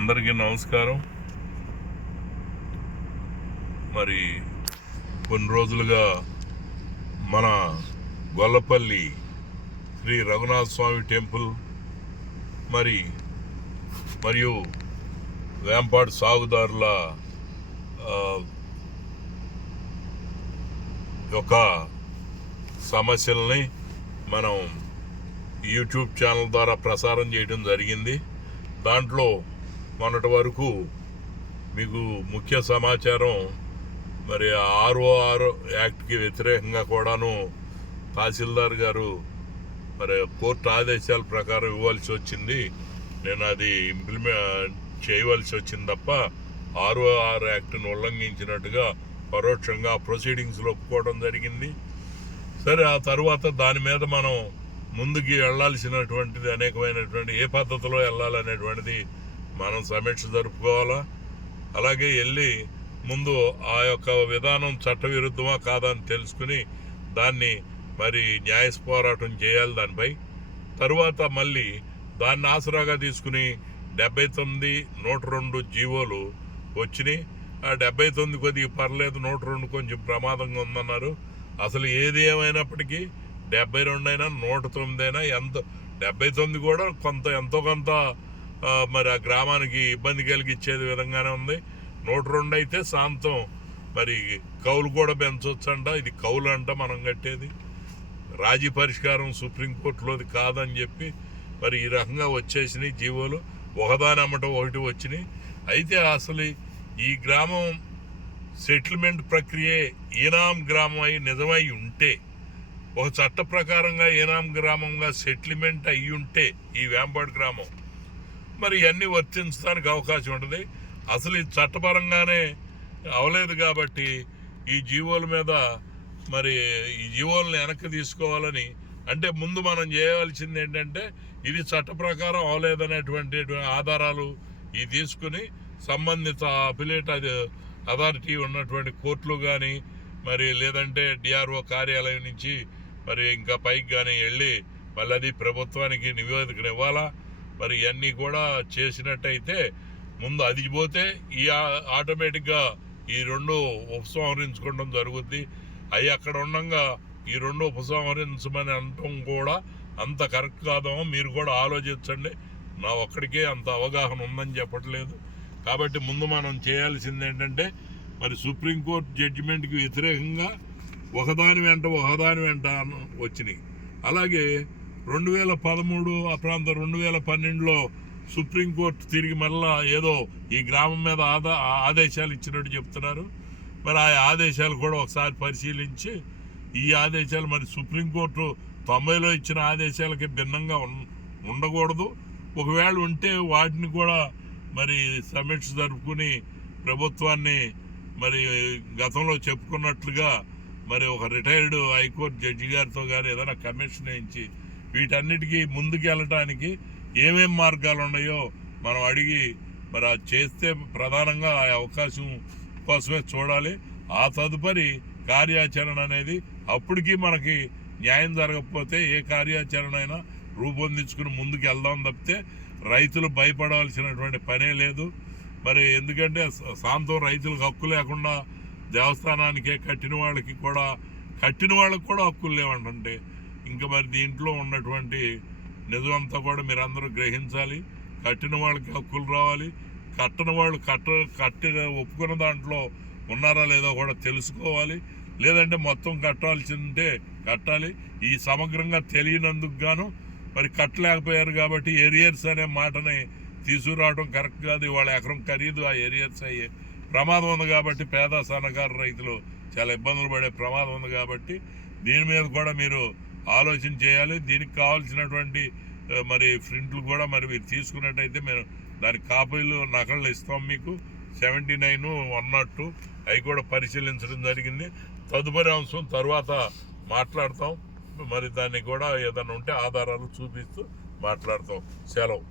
అందరికీ నమస్కారం. మరి కొన్ని రోజులుగా మన గొల్లపల్లి శ్రీ రఘునాథ స్వామి టెంపుల్ మరి మరియు వేంపాడు సాగుదారుల యొక్క సమస్యల్ని మనం యూట్యూబ్ ఛానల్ ద్వారా ప్రసారం చేయడం జరిగింది. దాంట్లో మొన్నటి వరకు మీకు ముఖ్య సమాచారం మరి ఆర్ఓఆర్ యాక్ట్కి వ్యతిరేకంగా కూడాను తహసీల్దార్ గారు మరి కోర్టు ఆదేశాల ప్రకారం ఇవ్వాల్సి వచ్చింది. నేను అది ఇంప్లిమెంట్ చేయవలసి వచ్చింది తప్ప ఆర్ఓఆర్ యాక్ట్ను ఉల్లంఘించినట్టుగా పరోక్షంగా ప్రొసీడింగ్స్లో ఒప్పుకోవడం జరిగింది. సరే ఆ తర్వాత దాని మీద మనం ముందుకి వెళ్ళాల్సినటువంటిది అనేకమైనటువంటి ఏ పద్ధతిలో వెళ్ళాలనేటువంటిది మనం సమీక్ష జరుపుకోవాలా? అలాగే వెళ్ళి ముందు ఆ యొక్క విధానం చట్టవిరుద్ధమా కాదా అని తెలుసుకుని దాన్ని మరి న్యాయ పోరాటం చేయాలి దానిపై. తరువాత మళ్ళీ దాన్ని ఆసరాగా తీసుకుని డెబ్బై తొమ్మిది నూట రెండు జీవోలు వచ్చినాయి. ఆ డెబ్బై తొమ్మిది కొద్దిగా పర్లేదు నూట రెండు కొంచెం ప్రమాదంగా ఉందన్నారు. అసలు ఏది ఏమైనప్పటికీ డెబ్బై రెండు అయినా నూట తొమ్మిది అయినా ఎంత డెబ్బై తొమ్మిది కూడా కొంత ఎంతో కొంత మరి ఆ గ్రామానికి ఇబ్బంది కలిగించేది విధంగానే ఉంది. నూట రెండు అయితే శాంతం. మరి కౌలు కూడా పెంచవచ్చంట ఇది కౌలు అంట మనం కట్టేది. రాజీ పరిష్కారం సుప్రీంకోర్టులోది కాదని చెప్పి మరి ఈ రకంగా వచ్చేసినాయి జీవోలు. ఒకదాని అమ్మటం ఒకటి వచ్చినాయి. అయితే అసలు ఈ గ్రామం సెటిల్మెంట్ ప్రక్రియ ఈనాం గ్రామం అయి నిజమై ఉంటే ఒక చట్ట ప్రకారంగా ఈనాం గ్రామంగా సెటిల్మెంట్ అయి ఉంటే ఈ వేంపాడు గ్రామం మరి ఇవన్నీ వర్తించడానికి అవకాశం ఉంటుంది. అసలు ఈ చట్టపరంగానే అవలేదు కాబట్టి ఈ జీవోల మీద మరి ఈ జీవోలను వెనక్కి తీసుకోవాలని అంటే ముందు మనం చేయవలసింది ఏంటంటే ఇది చట్ట ప్రకారం అవలేదనేటువంటి ఆధారాలు ఈ తీసుకుని సంబంధిత అపిలేట్ అది అథారిటీ ఉన్నటువంటి కోర్టులు కానీ మరి లేదంటే డిఆర్ఓ కార్యాలయం నుంచి మరి ఇంకా పైకి కానీ వెళ్ళి మళ్ళీ అది ప్రభుత్వానికి నివేదికను ఇవ్వాలా? మరి ఇవన్నీ కూడా చేసినట్టయితే ముందు అది పోతే ఈ ఆటోమేటిక్గా ఈ రెండు ఉపసంహరించుకోవడం జరుగుద్ది. అవి అక్కడ ఉండగా ఈ రెండు ఉపసంహరించమని అనటం కూడా అంత కరెక్ట్ కాదేమో మీరు కూడా ఆలోచించండి. నా ఒక్కడికే అంత అవగాహన ఉందని చెప్పట్లేదు. కాబట్టి ముందు మనం చేయాల్సింది ఏంటంటే మరి సుప్రీంకోర్టు జడ్జిమెంట్కి వ్యతిరేకంగా ఒకదాని వెంట ఒకదాని వెంట వచ్చినాయి. అలాగే రెండు వేల పదమూడు ఆ ప్రాంతం రెండు వేల పన్నెండులో సుప్రీంకోర్టు తిరిగి మళ్ళా ఏదో ఈ గ్రామం మీద ఆదా ఆదేశాలు ఇచ్చినట్టు చెప్తున్నారు. మరి ఆ ఆదేశాలు కూడా ఒకసారి పరిశీలించి ఈ ఆదేశాలు మరి సుప్రీంకోర్టు తొంభైలో ఇచ్చిన ఆదేశాలకి భిన్నంగా ఉండకూడదు. ఒకవేళ ఉంటే వాటిని కూడా మరి సమీక్ష జరుపుకుని ప్రభుత్వాన్ని మరి గతంలో చెప్పుకున్నట్లుగా మరి ఒక రిటైర్డ్ హైకోర్టు జడ్జి గారితో కానీ ఏదైనా కమిషన్ వేయించి వీటన్నిటికీ ముందుకెళ్ళటానికి ఏమేం మార్గాలు ఉన్నాయో మనం అడిగి మరి అది చేస్తే ప్రధానంగా ఆ అవకాశం కోసమే చూడాలి. ఆ తదుపరి కార్యాచరణ అనేది అప్పటికి మనకి న్యాయం జరగకపోతే ఏ కార్యాచరణ అయినా రూపొందించుకుని ముందుకు వెళ్దాం తప్పితే రైతులు భయపడవలసినటువంటి పనే లేదు. మరి ఎందుకంటే సాంతం రైతులకు హక్కు లేకుండా దేవస్థానానికే కట్టిన వాళ్ళకి కూడా కట్టిన వాళ్ళకి కూడా హక్కులు లేవంటే ఇంకా మరి దీంట్లో ఉన్నటువంటి నిజమంతా కూడా మీరు అందరూ గ్రహించాలి. కట్టిన వాళ్ళకి హక్కులు రావాలి. కట్టని వాళ్ళు కట్ట కట్టి ఒప్పుకున్న దాంట్లో ఉన్నారా లేదో కూడా తెలుసుకోవాలి. లేదంటే మొత్తం కట్టాల్సి ఉంటే కట్టాలి. ఈ సమగ్రంగా తెలియనందుకు గాను మరి కట్టలేకపోయారు కాబట్టి ఏరియర్స్ అనే మాటని తీసుకురావడం కరెక్ట్ కాదు. ఇవాళ ఎకరం ఖరీదు ఆ ఏరియర్స్ అయ్యే ప్రమాదం ఉంది కాబట్టి పేద సన్నకారు రైతులు చాలా ఇబ్బందులు పడే ప్రమాదం ఉంది కాబట్టి దీని మీద కూడా మీరు ఆలోచన చేయాలి. దీనికి కావాల్సినటువంటి మరి ప్రింట్లు కూడా మరి మీరు తీసుకున్నట్టయితే మేము దాని కాపీలు నకళ్ళు ఇస్తాం మీకు. Seventy nine one nought two అవి కూడా పరిశీలించడం జరిగింది. తదుపరి అంశం తర్వాత మాట్లాడతాం. మరి దాన్ని కూడా ఏదైనా ఉంటే ఆధారాలు చూపిస్తూ మాట్లాడతాం. సెలవు.